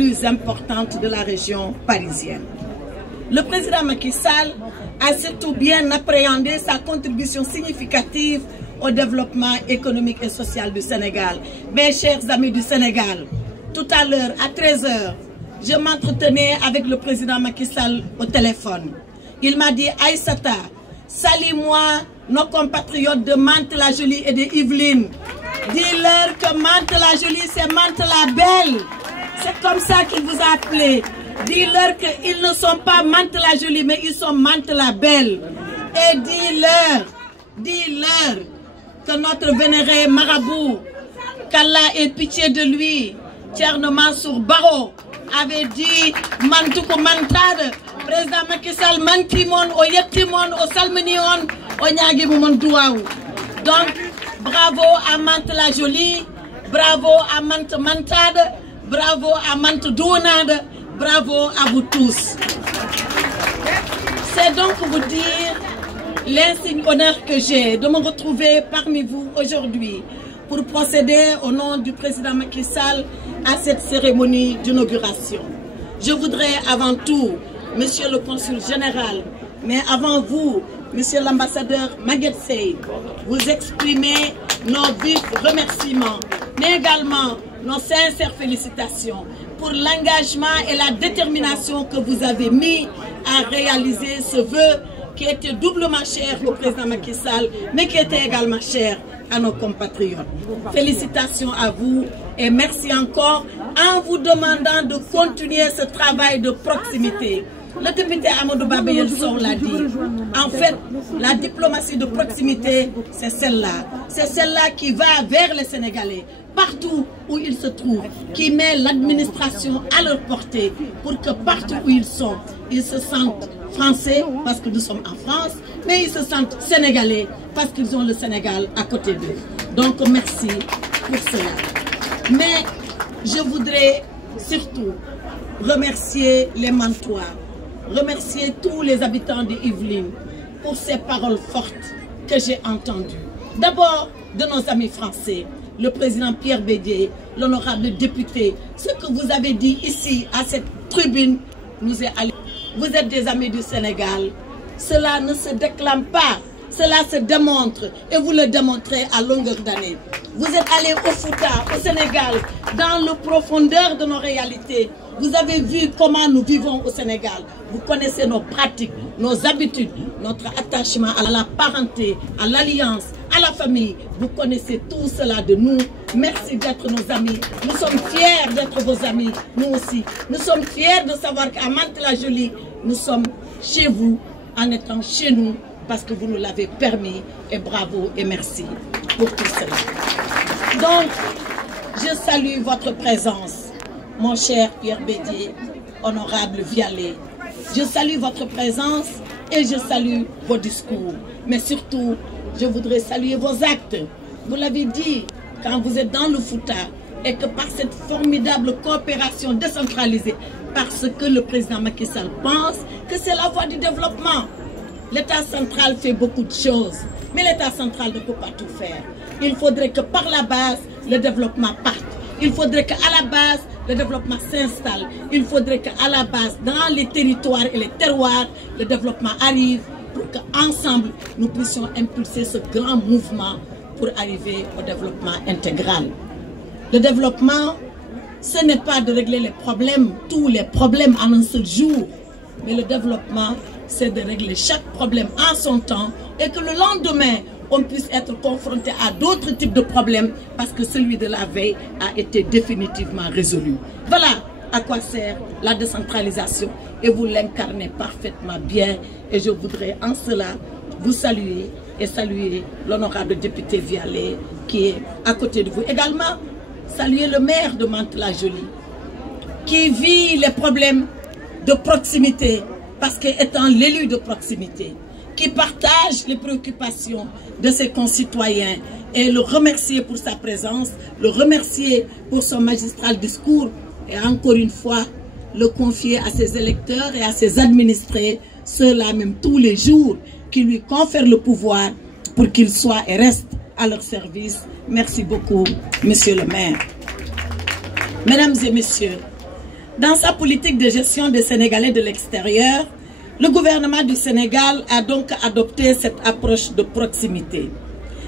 plus importantes de la région parisienne. Le président Macky Sall a surtout bien appréhendé sa contribution significative au développement économique et social du Sénégal. Mes chers amis du Sénégal, tout à l'heure, à 13 h, je m'entretenais avec le président Macky Sall au téléphone. Il m'a dit, Aïssata, salis-moi nos compatriotes de Mantes-la-Jolie et de Yvelines. Dis-leur que Mantes-la-Jolie, c'est Mantes-la-Belle. C'est comme ça qu'il vous a appelé. Dis-leur qu'ils ne sont pas Mantes-la-Jolie, mais ils sont Mantes-la-Belle. Et dis-leur que notre vénéré marabout, qu'Allah ait pitié de lui, Thierno Mansour Baro, avait dit Mantouko Mantade, président Macky Sall Mantimon, o Yettimon, o Salminion, o Nyagimon Douaou. Donc, bravo à Mantes-la-Jolie, bravo à Mantade, bravo à Mantes-Dounade, bravo à vous tous. C'est donc vous dire l'insigne honneur que j'ai de me retrouver parmi vous aujourd'hui pour procéder au nom du président Macky Sall à cette cérémonie d'inauguration. Je voudrais avant tout, monsieur le consul général, mais avant vous, monsieur l'ambassadeur Maguette Seye, vous exprimer nos vifs remerciements, mais également nos sincères félicitations pour l'engagement et la détermination que vous avez mis à réaliser ce vœu qui était doublement cher au président Macky Sall, mais qui était également cher à nos compatriotes. Félicitations à vous et merci encore en vous demandant de continuer ce travail de proximité. Le député Amadou Babé Sow l'a dit. En fait, la diplomatie de proximité, c'est celle-là. C'est celle-là qui va vers les Sénégalais, partout où ils se trouvent, qui met l'administration à leur portée pour que partout où ils sont, ils se sentent français parce que nous sommes en France, mais ils se sentent sénégalais parce qu'ils ont le Sénégal à côté d'eux. Donc merci pour cela. Mais je voudrais surtout remercier les Mantois, remercier tous les habitants de Yvelines pour ces paroles fortes que j'ai entendues. D'abord de nos amis français, le président Pierre Bédié, l'honorable député, ce que vous avez dit ici à cette tribune nous est allé. Vous êtes des amis du Sénégal. Cela ne se déclame pas, cela se démontre et vous le démontrez à longueur d'année. Vous êtes allés au Fouta, au Sénégal, dans la profondeur de nos réalités. Vous avez vu comment nous vivons au Sénégal. Vous connaissez nos pratiques, nos habitudes, notre attachement à la parenté, à l'alliance, à la famille. Vous connaissez tout cela de nous. Merci d'être nos amis. Nous sommes fiers d'être vos amis, nous aussi. Nous sommes fiers de savoir qu'à Mantes-la-Jolie, nous sommes chez vous en étant chez nous parce que vous nous l'avez permis. Et bravo et merci pour tout cela. Donc, je salue votre présence, mon cher Pierre Bédié, honorable Vialet. Je salue votre présence et je salue vos discours. Mais surtout, je voudrais saluer vos actes. Vous l'avez dit, quand vous êtes dans le Fouta, et que par cette formidable coopération décentralisée, parce que le président Macky Sall pense que c'est la voie du développement. L'État central fait beaucoup de choses, mais l'État central ne peut pas tout faire. Il faudrait que par la base, le développement parte. Il faudrait qu'à la base, le développement s'installe. Il faudrait qu'à la base, dans les territoires et les terroirs, le développement arrive pour qu'ensemble, nous puissions impulser ce grand mouvement pour arriver au développement intégral. Le développement, ce n'est pas de régler les problèmes, tous les problèmes en un seul jour. Mais le développement, c'est de régler chaque problème en son temps et que le lendemain, on puisse être confronté à d'autres types de problèmes parce que celui de la veille a été définitivement résolu. Voilà à quoi sert la décentralisation et vous l'incarnez parfaitement bien et je voudrais en cela vous saluer et saluer l'honorable député Vialet qui est à côté de vous. Également, saluer le maire de Mantes-la-Jolie qui vit les problèmes de proximité parce qu'étant l'élu de proximité, qui partage les préoccupations de ses concitoyens et le remercier pour sa présence, le remercier pour son magistral discours et encore une fois le confier à ses électeurs et à ses administrés, ceux-là même tous les jours qui lui confèrent le pouvoir pour qu'il soit et reste à leur service. Merci beaucoup, monsieur le maire. Mesdames et messieurs, Dans sa politique de gestion des Sénégalais de l'extérieur, le gouvernement du Sénégal a donc adopté cette approche de proximité.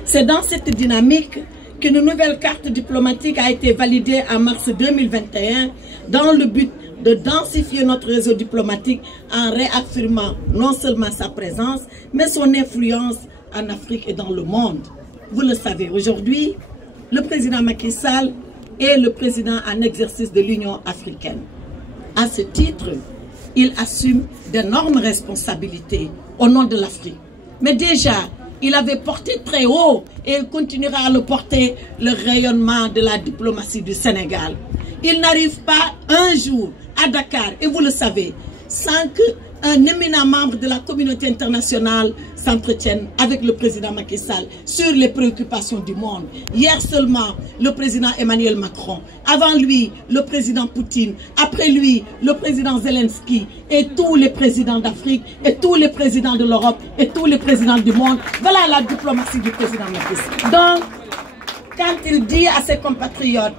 C'est dans cette dynamique qu'une nouvelle carte diplomatique a été validée en mars 2021 dans le but de densifier notre réseau diplomatique en réaffirmant non seulement sa présence, mais son influence en Afrique et dans le monde. Vous le savez, aujourd'hui, le président Macky Sall est le président en exercice de l'Union africaine. À ce titre, il assume d'énormes responsabilités au nom de l'Afrique. Mais déjà, il avait porté très haut et il continuera à le porter, le rayonnement de la diplomatie du Sénégal. Il n'arrive pas un jour à Dakar, et vous le savez, sans qu'un éminent membre de la communauté internationale s'entretienne avec le président Macky Sall sur les préoccupations du monde. Hier seulement, le président Emmanuel Macron, avant lui, le président Poutine, après lui, le président Zelensky, et tous les présidents d'Afrique, et tous les présidents de l'Europe, et tous les présidents du monde. Voilà la diplomatie du président Macky Sall. Donc, quand il dit à ses compatriotes